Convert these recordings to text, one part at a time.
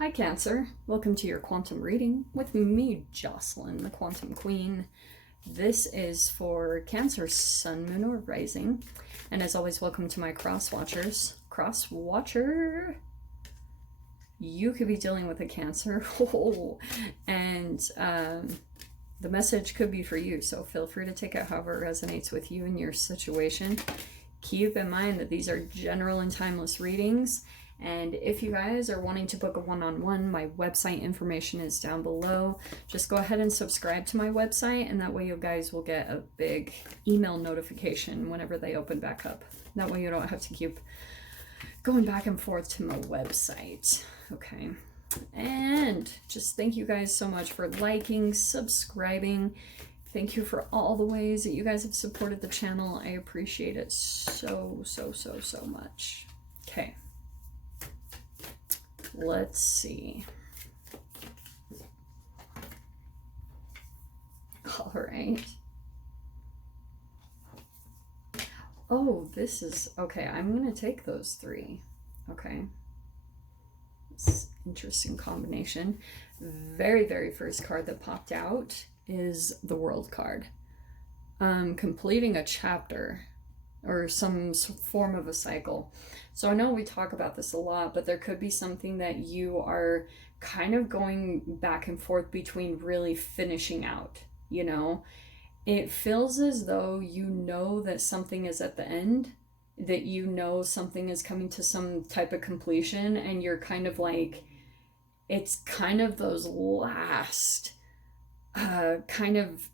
Hi Cancer, welcome to your quantum reading with me, Jocelyn, the Quantum Queen. This is for Cancer, Sun, Moon, or Rising. And as always, welcome to my cross watchers. Cross watcher, you could be dealing with a Cancer, and the message could be for you, so feel free to take it however it resonates with you and your situation. Keep in mind that these are general and timeless readings. And if you guys are wanting to book a one-on-one, my website information is down below. Just go ahead and subscribe to my website, and that way you guys will get a big email notification whenever they open back up. That way you don't have to keep going back and forth to my website. Okay. And just thank you guys so much for liking, subscribing. Thank you for all the ways that you guys have supported the channel. I appreciate it so much. Okay. Let's see. All right. Oh, this is okay. I'm going to take those three. Okay. It's an interesting combination. Very first card that popped out is the World card. Completing a chapter or some form of a cycle. So I know we talk about this a lot, but there could be something that you are kind of going back and forth between really finishing out, you know? It feels as though you know that something is at the end, that you know something is coming to some type of completion, and you're kind of like, it's kind of those last kind of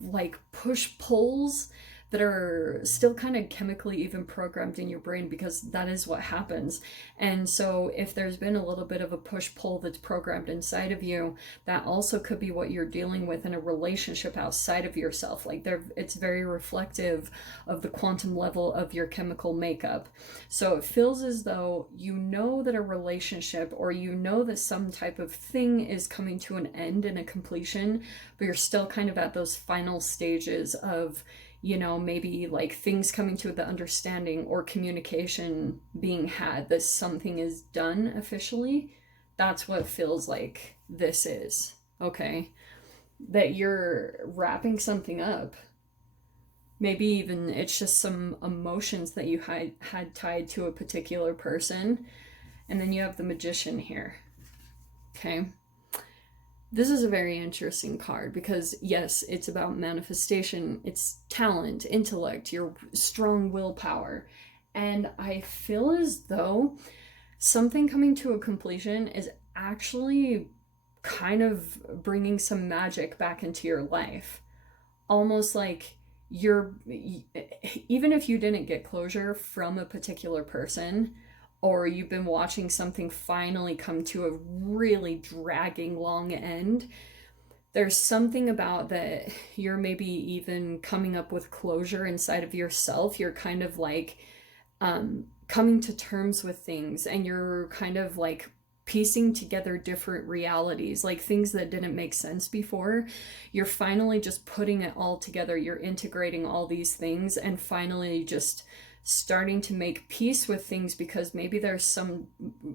like push-pulls that are still kind of chemically even programmed in your brain, because that is what happens. And so if there's been a little bit of a push-pull that's programmed inside of you, that also could be what you're dealing with in a relationship outside of yourself. Like it's very reflective of the quantum level of your chemical makeup. So it feels as though you know that a relationship, or you know that some type of thing is coming to an end and a completion, but you're still kind of at those final stages of, you know, maybe like things coming to the understanding or communication being had that something is done officially. That's what feels like this is, okay? That you're wrapping something up. Maybe even it's just some emotions that you had tied to a particular person. And then you have the Magician here, okay? This is a very interesting card because, yes, it's about manifestation, it's talent, intellect, your strong willpower. And I feel as though something coming to a completion is actually kind of bringing some magic back into your life. Almost like even if you didn't get closure from a particular person, or you've been watching something finally come to a really dragging long end, there's something about that you're maybe even coming up with closure inside of yourself. You're kind of like coming to terms with things, and you're kind of like piecing together different realities, like things that didn't make sense before. You're finally just putting it all together. You're integrating all these things and finally just starting to make peace with things, because maybe there's some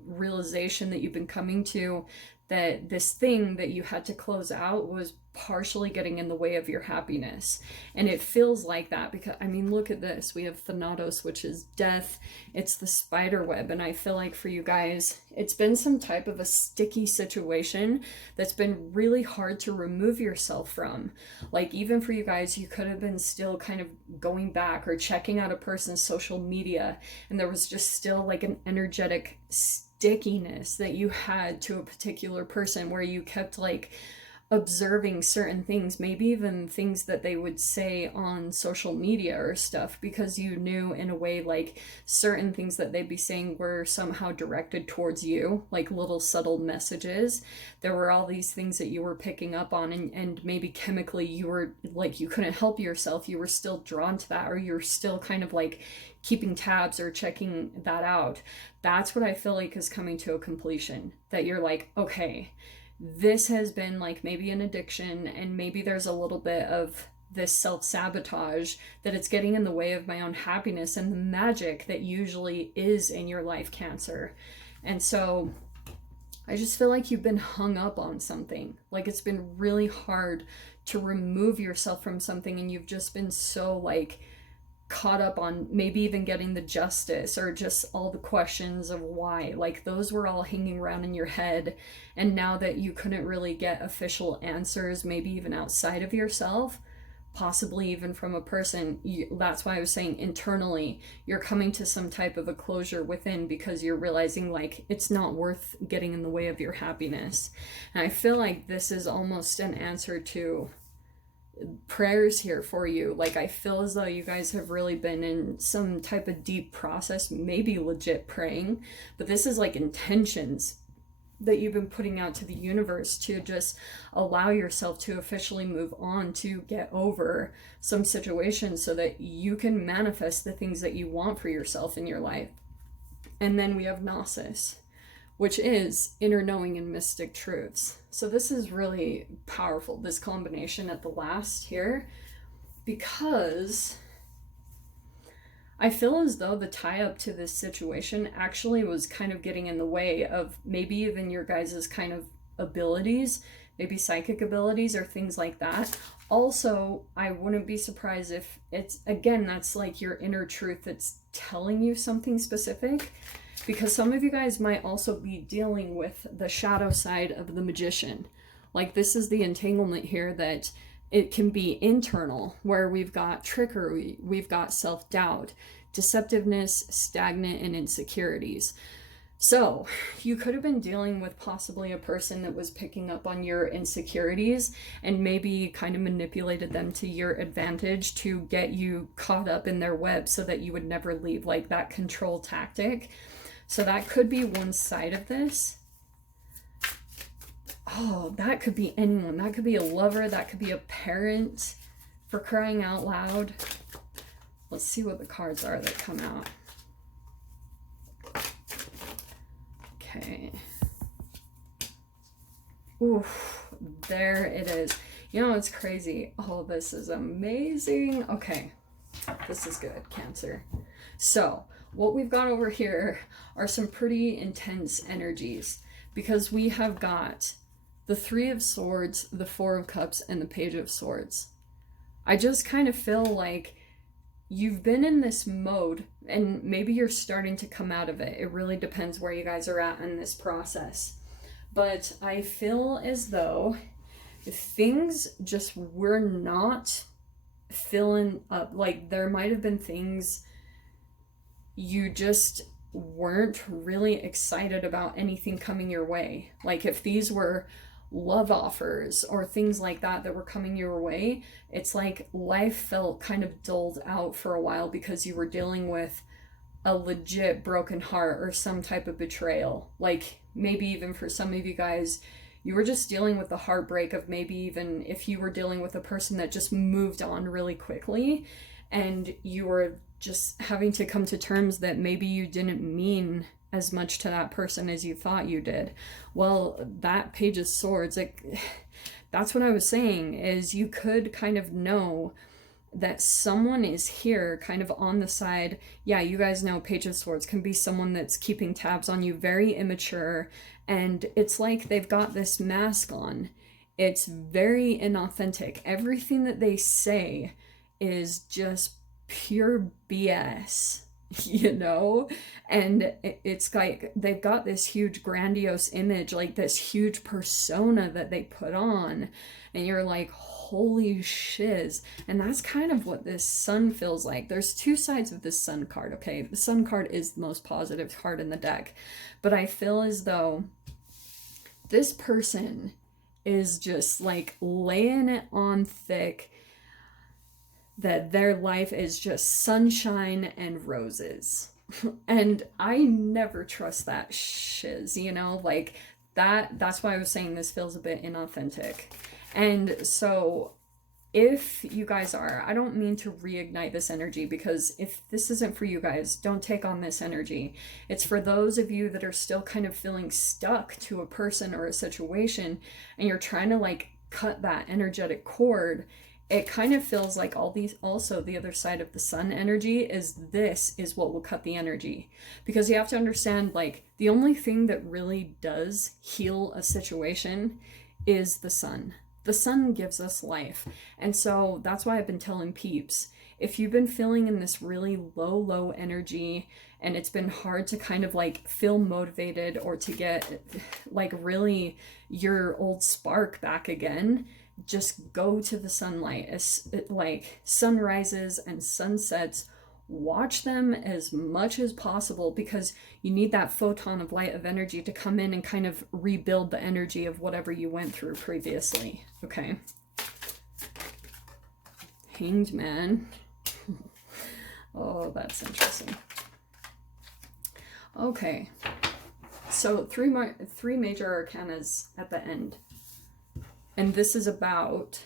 realization that you've been coming to that this thing that you had to close out was partially getting in the way of your happiness. And it feels like that because, I mean, look at this. We have Thanatos, which is death. It's the spider web. And I feel like for you guys, it's been some type of a sticky situation that's been really hard to remove yourself from. Like, even for you guys, you could have been still kind of going back or checking out a person's social media, and there was just still like an energetic stickiness that you had to a particular person, where you kept like observing certain things, maybe even things that they would say on social media or stuff, because you knew in a way like certain things that they'd be saying were somehow directed towards you, like little subtle messages. There were all these things that you were picking up on, and maybe chemically you were like, you couldn't help yourself, you were still drawn to that, or you're still kind of like keeping tabs or checking that out. That's what I feel like is coming to a completion, that you're like, okay, this has been like maybe an addiction, and maybe there's a little bit of this self-sabotage that it's getting in the way of my own happiness and the magic that usually is in your life, Cancer. And so I just feel like you've been hung up on something. Like it's been really hard to remove yourself from something, and you've just been so like caught up on maybe even getting the justice or just all the questions of why. Like those were all hanging around in your head. And now that you couldn't really get official answers, maybe even outside of yourself, possibly even from a person, that's why I was saying internally you're coming to some type of a closure within, because you're realizing like it's not worth getting in the way of your happiness. And I feel like this is almost an answer to prayers here for you. Like I feel as though you guys have really been in some type of deep process, maybe legit praying, but this is like intentions that you've been putting out to the universe to just allow yourself to officially move on, to get over some situations so that you can manifest the things that you want for yourself in your life. And then we have Gnosis, which is inner knowing and mystic truths. So this is really powerful, this combination at the last here, because I feel as though the tie up to this situation actually was kind of getting in the way of maybe even your guys' kind of abilities, maybe psychic abilities or things like that. Also, I wouldn't be surprised if it's, again, that's like your inner truth that's telling you something specific, because some of you guys might also be dealing with the shadow side of the magician. Like this is the entanglement here, that it can be internal, where we've got trickery, we've got self-doubt, deceptiveness, stagnant, and insecurities. So you could have been dealing with possibly a person that was picking up on your insecurities and maybe kind of manipulated them to your advantage to get you caught up in their web so that you would never leave, like that control tactic. So that could be one side of this. Oh, that could be anyone. That could be a lover. That could be a parent, for crying out loud. Let's see what the cards are that come out. Okay. Oof, there it is. You know, it's crazy. Oh, this is amazing. Okay, this is good, Cancer. So what we've got over here are some pretty intense energies, because we have got the Three of Swords, the Four of Cups, and the Page of Swords. I just kind of feel like you've been in this mode, and maybe you're starting to come out of it. It really depends where you guys are at in this process. But I feel as though things just were not filling up. Like there might have been things you just weren't really excited about anything coming your way. Like if these were love offers or things like that that were coming your way, it's like life felt kind of dulled out for a while because you were dealing with a legit broken heart or some type of betrayal. Like maybe even for some of you guys, you were just dealing with the heartbreak of maybe even if you were dealing with a person that just moved on really quickly, and you were just having to come to terms that maybe you didn't mean as much to that person as you thought you did. Well, that Page of Swords, like, that's what I was saying, is you could kind of know that someone is here kind of on the side. Yeah, you guys know Page of Swords can be someone that's keeping tabs on you, very immature, and it's like they've got this mask on. It's very inauthentic. Everything that they say is just pure BS, you know? And it's like they've got this huge grandiose image, like this huge persona that they put on, and you're like, holy shiz. And that's kind of what this Sun feels like. There's two sides of this Sun card, okay? The Sun card is the most positive card in the deck, but I feel as though this person is just like laying it on thick, that their life is just sunshine and roses. And I never trust that shiz, you know, like that's why I was saying this feels a bit inauthentic. And so if you guys are, I don't mean to reignite this energy, because if this isn't for you guys, don't take on this energy. It's for those of you that are still kind of feeling stuck to a person or a situation, and you're trying to like cut that energetic cord. it kind of feels like all these, also the other side of the sun energy is this is what will cut the energy. Because you have to understand, like, the only thing that really does heal a situation is the sun. The sun gives us life. And so that's why I've been telling peeps, if you've been feeling in this really low energy and it's been hard to kind of like feel motivated or to get like really your old spark back again, just go to the sunlight. It's like sunrises and sunsets, watch them as much as possible, because you need that photon of light of energy to come in and kind of rebuild the energy of whatever you went through previously. Okay. Hanged Man. Oh, that's interesting. Okay. So three major arcanas at the end. And this is about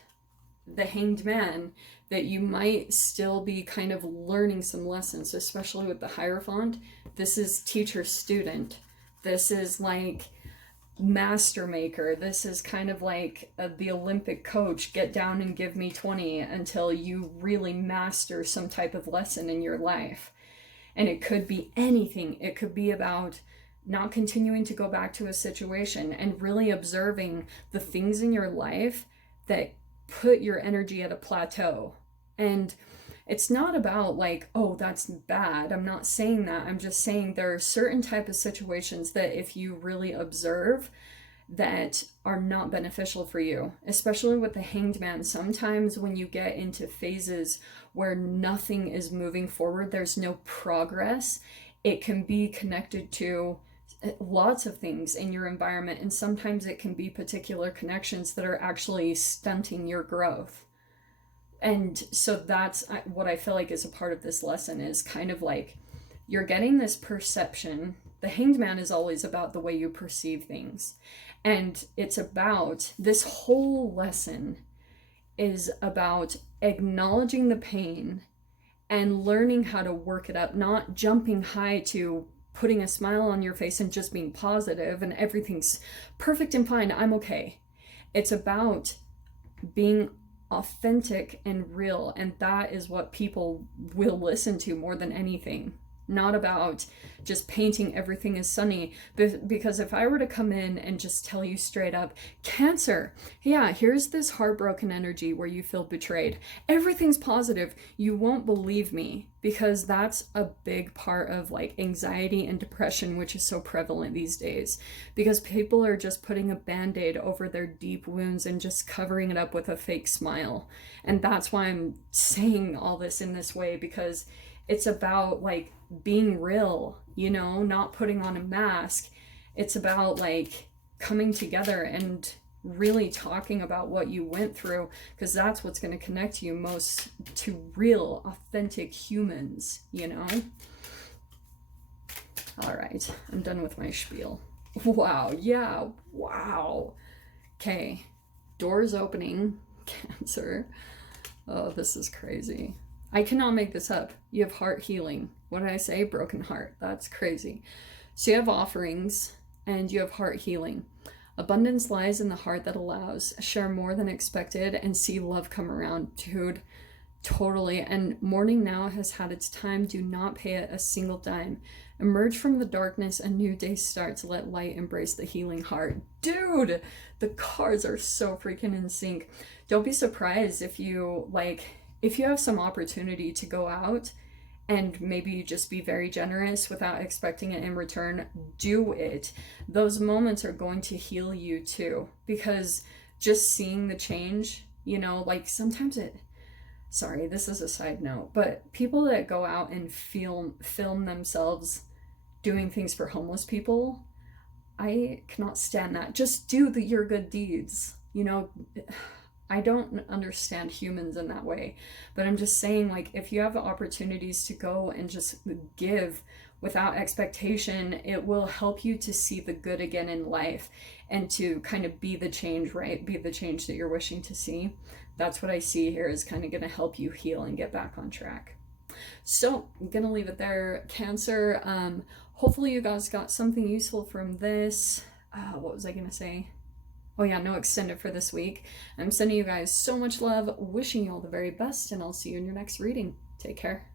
the Hanged Man, that you might still be kind of learning some lessons, especially with the Hierophant. This is teacher student. This is like master maker. This is kind of like the Olympic coach. Get down and give me 20 until you really master some type of lesson in your life. And it could be anything. It could be about not continuing to go back to a situation and really observing the things in your life that put your energy at a plateau. And it's not about like, oh, that's bad. I'm not saying that. I'm just saying there are certain type of situations that if you really observe, that are not beneficial for you, especially with the Hanged Man. Sometimes when you get into phases where nothing is moving forward, there's no progress, it can be connected to lots of things in your environment, and sometimes it can be particular connections that are actually stunting your growth. And so that's what I feel like is a part of this lesson, is kind of like you're getting this perception. The Hanged Man is always about the way you perceive things. And it's about, this whole lesson is about acknowledging the pain and learning how to work it up, not jumping high to putting a smile on your face and just being positive and everything's perfect and fine, I'm okay. It's about being authentic and real, and that is what people will listen to more than anything. Not about just painting everything as sunny, because if I were to come in and just tell you straight up, Cancer, yeah, here's this heartbroken energy where you feel betrayed, everything's positive, you won't believe me, because that's a big part of like anxiety and depression, which is so prevalent these days, because people are just putting a band-aid over their deep wounds and just covering it up with a fake smile. And that's why I'm saying all this in this way, because it's about like being real, you know, not putting on a mask. It's about like coming together and really talking about what you went through, because that's what's going to connect you most to real, authentic humans, you know? All right, I'm done with my spiel. Wow, yeah, wow. Okay, doors opening, Cancer. Oh, this is crazy. I cannot make this up. You have heart healing. What did I say? Broken heart. That's crazy. So you have offerings and you have heart healing. Abundance lies in the heart that allows. Share more than expected and see love come around. Dude, totally. And mourning now has had its time. Do not pay it a single dime. Emerge from the darkness. A new day starts. Let light embrace the healing heart. Dude, the cards are so freaking in sync. Don't be surprised if you have some opportunity to go out and maybe you just be very generous without expecting it in return, do it. Those moments are going to heal you too, because just seeing the change, you know, like sometimes sorry, this is a side note, but people that go out and film themselves doing things for homeless people, I cannot stand that. Just do your good deeds, you know. I don't understand humans in that way, but I'm just saying, like, if you have opportunities to go and just give without expectation, it will help you to see the good again in life and to kind of be the change, right? Be the change that you're wishing to see. That's what I see here is kind of going to help you heal and get back on track. So I'm going to leave it there, Cancer. Hopefully you guys got something useful from this. What was I going to say? Oh yeah, no extended for this week. I'm sending you guys so much love, wishing you all the very best, and I'll see you in your next reading. Take care.